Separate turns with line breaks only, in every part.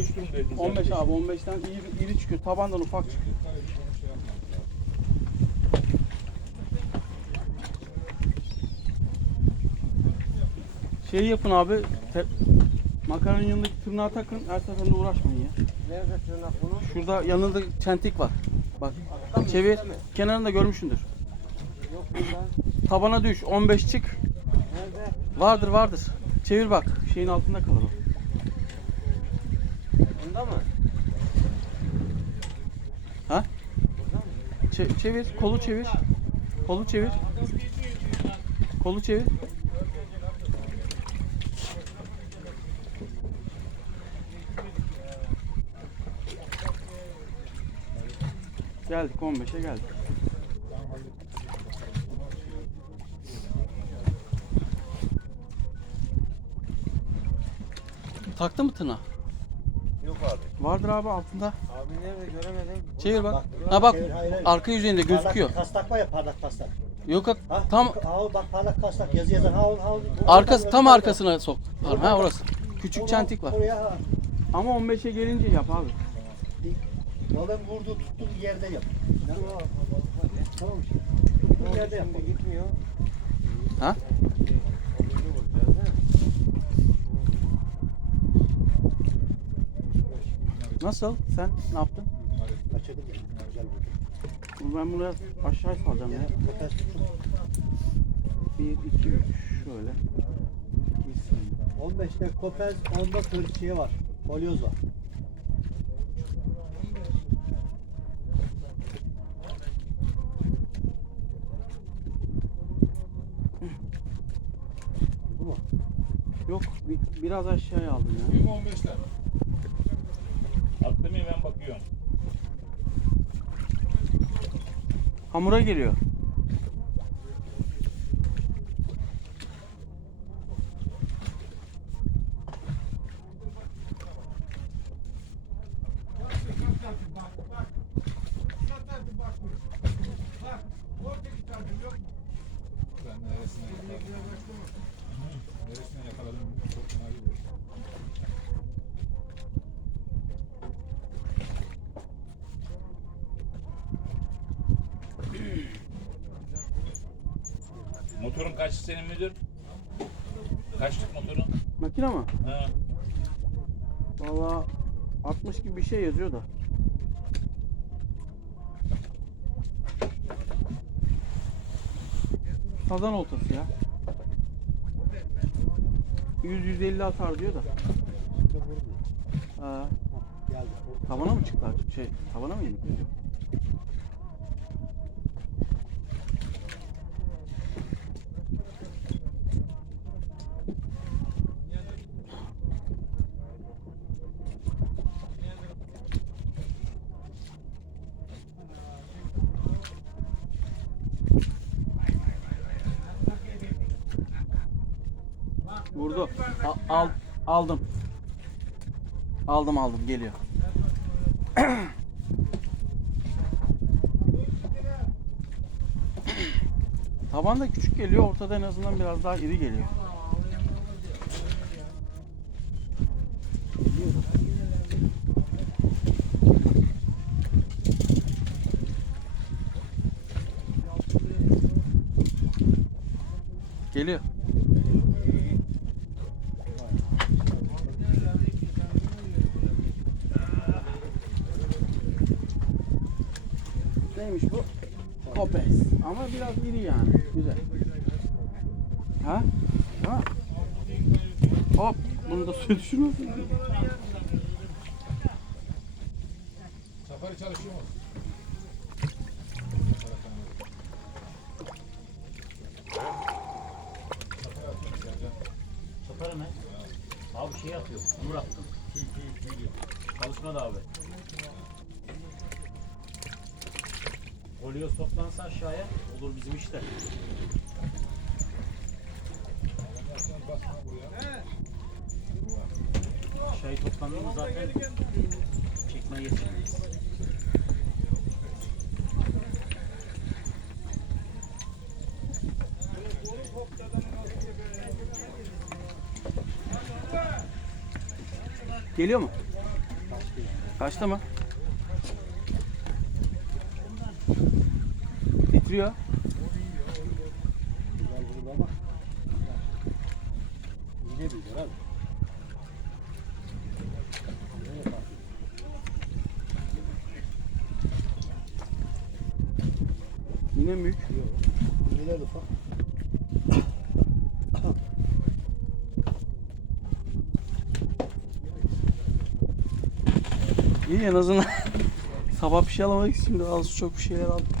Tabandan 15 durum dedin.
15 abi 15'ten iri, iri çıkıyor. Tabandan ufak çıkıyor. Şey yapın abi. Te, makaranın yanındaki tırnağı takın. Her seferinde uğraşmayın ya.
Nerede tırnak bunu?
Şurada yanında çentik var. Bak. Çevir. Kenarında görmüşsündür.
Yok burada.
Tabana düş. 15 çık.
Nerede?
Vardır vardır. Çevir bak. Şeyin altında kalır o.
Bunda mı?
Ha?
Burada?
Çe- çevir. Kolu çevir. Kolu çevir. Kolu çevir. Geldik 15'e geldik. Taktı mı tına? Vardır abi altında.
Abi nerede göremedim.
Çevir bak. Ha bak
Hayır, hayır, hayır.
arka yüzeyinde gözüküyor.
Parlak kastak var ya parlak kastak.
Yok yok
Ha,
tam
Ha, o bak parlak kastak yazı yazan. Ha, o- ha, o-
arkası tam arkasına sok. Ha orası. Küçük çentik var.
Oraya ha.
Ama 15'e gelince yap abi.
Balın vurduğu tuttuğu yerde yap. Tamam Tuttuğu yerde yap.
şimdi gitmiyor.
Ha? Nasıl? Sen ne yaptın?
Kaçırdım ya. Güzel vurdu.
Ben bunu aşağı salacağım ya.
Kopez tuttum.
1, 2, 3 şöyle. Gitsin.
15'te kopez, 10'da fırçıya var. Kolyoz var. Bu mu?
Yok bi- biraz aşağıya aldım ya.
20 15'ten. Bakıyorum.
Hamura geliyor.
Ben neresine yakaladım? Neresine yakaladım? Çok fena senin müdür? Kaçlık motorun?
Makine mi?
Ha.
Valla 60 gibi bir şey yazıyor da. Sazan oltası ya. 100-150 atar diyor da.
Vurdu.
tavana mı çıktı artık? Şey, tavana mı yedik? Al, aldım. Aldım aldım geliyor. Taban da küçük geliyor, ortada en azından biraz daha iri geliyor. Geliyor. Neymiş bu? Kopes. Ama biraz iri yani. Güzel. Ha? Ha? Hop. Bunu da suya düşürmesin.
Safari çalışıyor mu?
Satarım he. Abi şey yapıyor. Nur attım. Çalışmadı abi. Kolyoz toplansa aşağıya olur bizim işte. Aşağıya toplandığımız zaten çekmeye geçemeyiz.
Geliyor mu? Kaçta mı? Titriyor.
Güzel vurdu ama. Yine büyüdür abi. Ne yapar?
Yine mi büyük.
Yine de ufak.
İyi en azından sabah bir şey alamadık şimdi az çok bir şeyler aldık.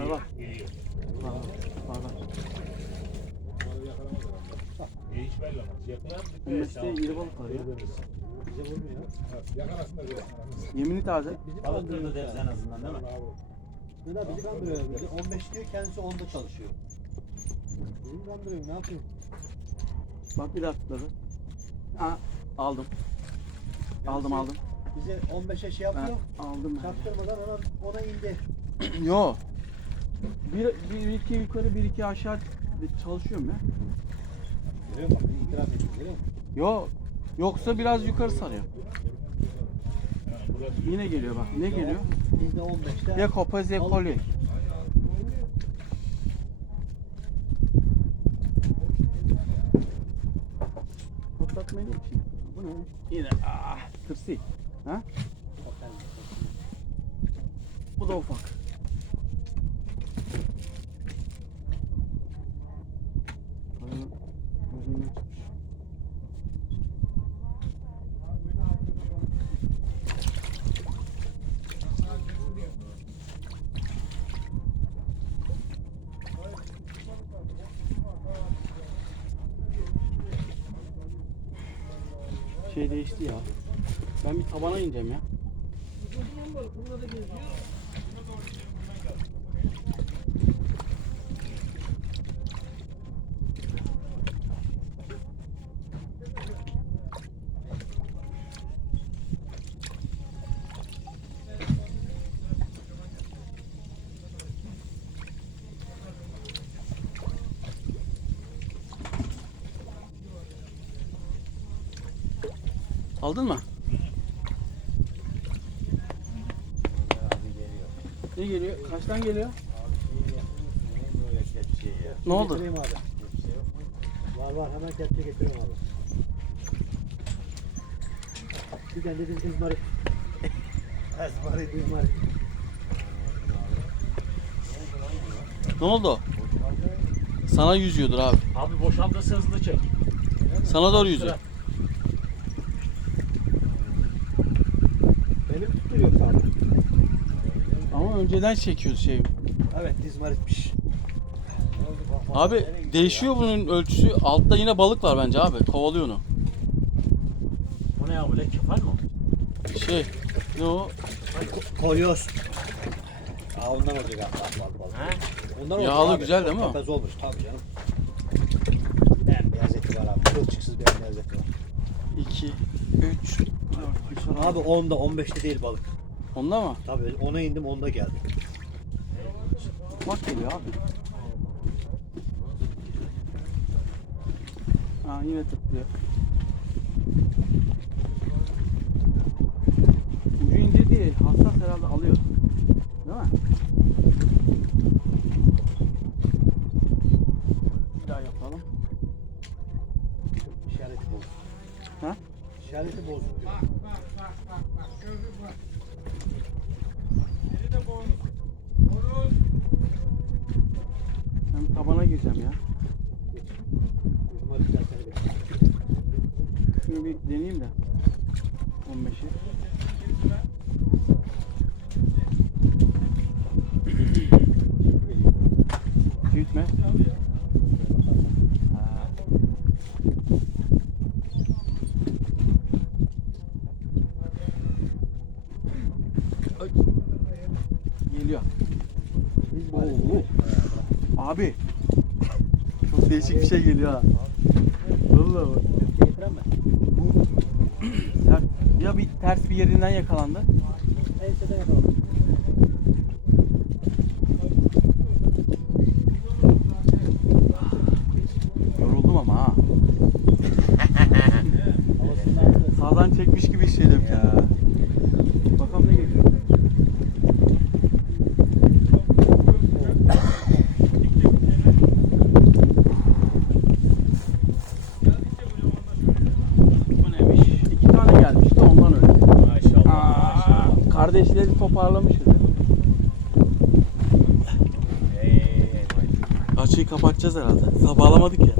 var.
E, hiç belli olmaz. Yakala.
Mesleğe iri balık var ya. Yemini taze.
Bizi
Balık
kandırıyor
kırdı deriz en azından değil mi?
Abi bizi kandırıyor. Bizi 15 diyor kendisi 10'da çalışıyor. Bizi kandırıyor ne yapayım?
Bak bir daha tıkladı. Ha, aldım. Aldım aldım.
Bize 15'e şey yapıyor.
aldım.
Çaktırmadan hemen ona indi.
Yo. Bir, bir iki yukarı bir iki aşağı çalışıyorum ya.
Görüyor musun? İtiraf ediyor. Görüyor musun?
Yo. Yoksa biraz yukarı sarıyor. Yine geliyor bak. Ne geliyor?
Bizde 15'te.
Ya kopaz ya kolye. Patlatmayı da için. Bu ne? Yine ah tırsi. Ha? Bu da ufak. Şey değişti ya. Ben bir tabana ineceğim ya. Aldın mı? Ne geliyor? Kaçtan geliyor?
Şey. Ne
oldu?
Getireyim abi.
Kepçe yok mu?
Var var hemen kepçe getiriyorum abi. Bir tane de biz izmarit. İzmarit.
Ne oldu? Sana yüzüyordur abi.
Abi boşaldıysa hızlı çek.
Sana doğru yüzüyor.
Benim tutturuyor abi.
Ama önceden çekiyoruz şey.
Evet dizmaritmiş.
Abi değişiyor bunun ölçüsü. Altta yine balık var bence abi. Kovalıyor onu.
Bu ne ya böyle kefal mı?
Şey. Ne o?
Kolyoz. Aa ondan olacak abi. Bak bak bak.
He?
Ondan
Yağlı
olacak abi.
güzel değil mi?
Kopez olmuş tabii canım. Bembeyaz eti var abi. Kılçıksız bembeyaz eti var.
2, 3, 4,
Abi 10'da 15'te değil balık.
Onda mı?
Tabii ona indim 10'da geldi.
Bak geliyor abi. Ha yine tıklıyor. Ben tabana gireceğim ya. Şunu bir deneyeyim de. 15'i. Büyütme. Ha. Değişik bir şey geliyor ha. Vallahi bak. Ya bir ters bir yerinden yakalandı.
Enseden yapalım.
Yoruldum ama ha.
Havasını attı.
Sağdan çekmiş gibi hissediyorum kendimi. Bakalım ne geliyor. Bu neymiş? İki tane gelmişti ondan öyle.
Maşallah.
Aa, kardeşleri toparlamışız. Açıyı kapatacağız herhalde. Daha bağlamadık ya.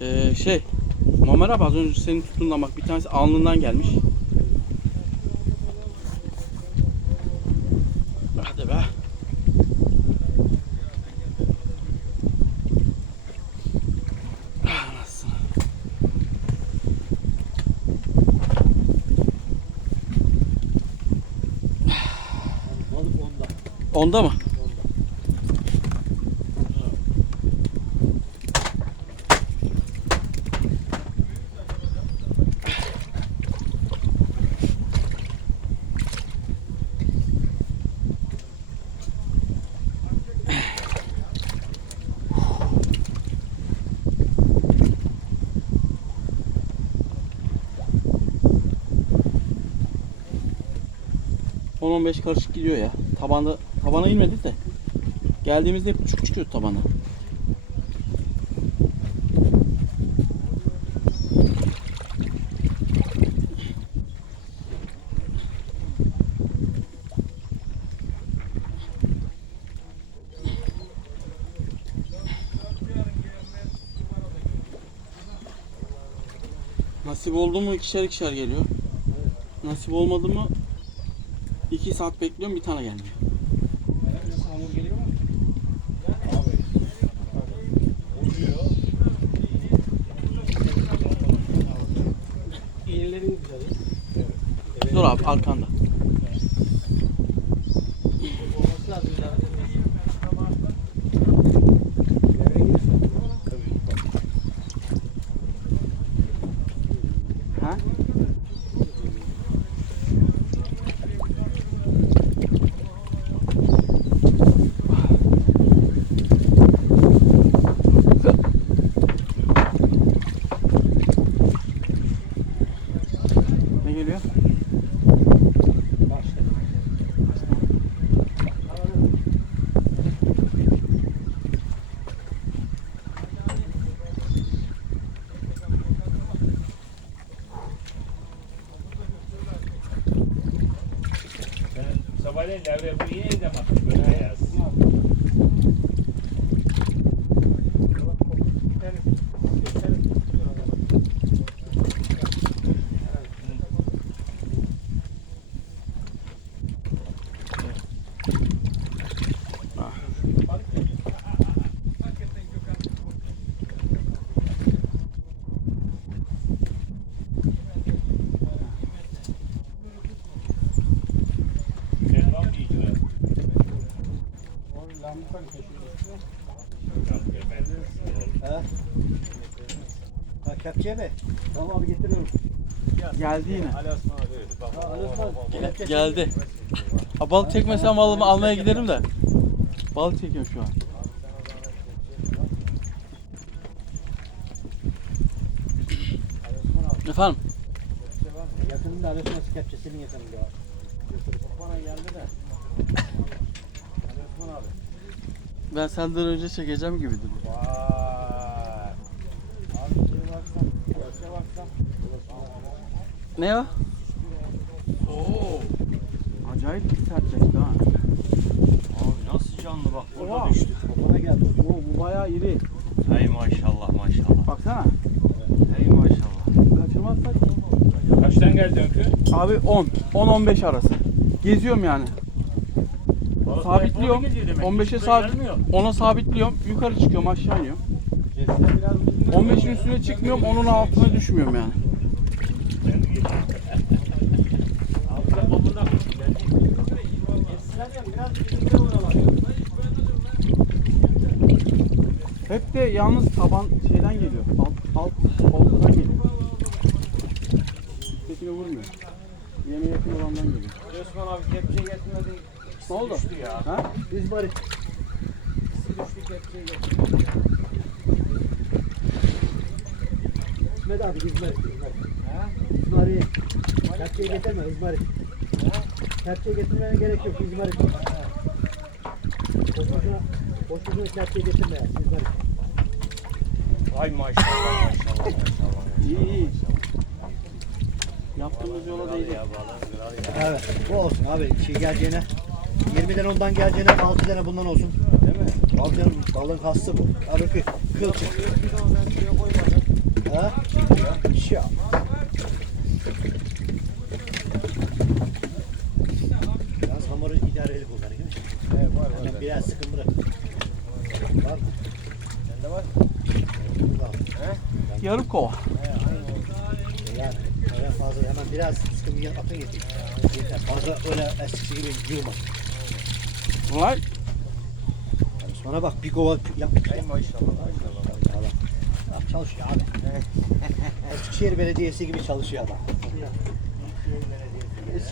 Ee, şey, Muammer abi az önce senin tuttuğundan bak bir tanesi alnından gelmiş. Hadi be. Ah, anasını.
Balık onda.
Onda mı? On 15 karışık gidiyor ya. Tabanda tabana inmedi de. Geldiğimizde hep buçuk çıkıyor tabana. Nasip oldu mu ikişer ikişer geliyor. Nasip olmadı mı 2 saat bekliyorum bir tane gelmiyor.
Hamur geliyor mu?
Abi. Oluyor.
İğnelerin güzeli.
Dur abi arkanda.
Pero cuiden, capaz,
Ha?
Ha kepçe mi? Tamam abi getiriyorum.
Geldi yine.
Ali Osman abi. Bak,
Ha, Ali Osman, kepçe-
Geldi. Ha, balık çekmesem balımı almaya giderim de. Balık çekiyorum şu an. Efendim?
Yakınında Ali Osman kepçesinin yakınında var.
Bana geldi de. Ali Osman abi.
Ben senden önce çekeceğim gibi duruyor.
Vay. Abi baksam. Baksam.
Ne o? Oo. Acayip sertleşti ha.
Abi nasıl canlı bak burada
Oha.
düştü.
Bana geldi.
Oo, bu bayağı iri.
Hey maşallah maşallah.
Baksana.
Hey maşallah.
Kaçırmazsak.
Kaçtan geldi Önkü?
Abi 10. 10-15 arası. Geziyorum yani. Sabitliyorum.
orada geziyor demek ki.
15'e
Şuraya
sabit.
gelmiyor.
Ona sabitliyorum. Yukarı çıkıyorum, aşağı iniyorum.
Cebine biraz
15'in üstüne çıkmıyorum, onun altına düşmüyorum yani. Hep de yalnız taban şeyden geliyor. Alt, alt oltadan geliyor. Üsttekine vurmuyor. Yeme yakın olandan geliyor.
Osman abi kepçe getirmedi.
Ne oldu?
Düştü ya.
Ha?
Kepçeyi getirmedi.
İsmet abi. İzmarit.
Ha?
İzmarit. Kepçeyi getirme İzmarit. Kepçeyi getirmene gerek yok İzmarit. Boşuna, boşuna kepçeyi getirme ya İzmarit.
Ay maşallah maşallah maşallah.
İyi iyi. Yaptığımız yola değdi.
Evet bu olsun abi şey geleceğine 20'den ondan geleceğine 6 tane bundan olsun.
Değil mi?
Abi canım balığın hası bu. Abi.
Bir suya koymadım.
Ha? Şey yap. Biraz hamuru idareli kullanıyor değil mi?
Evet var var.
Biraz sıkın bırak. Var mı?
Sende var.
Var.
Yarım kova.
He.
Yani öyle fazla hemen biraz sıkın bir atın. Yeter. Fazla öyle eskisi gibi yığma. Yani sonra bak bir kova yap.
Ay maşallah maşallah.
Adam çalışıyor abi. Eskişehir Belediyesi gibi çalışıyor adam.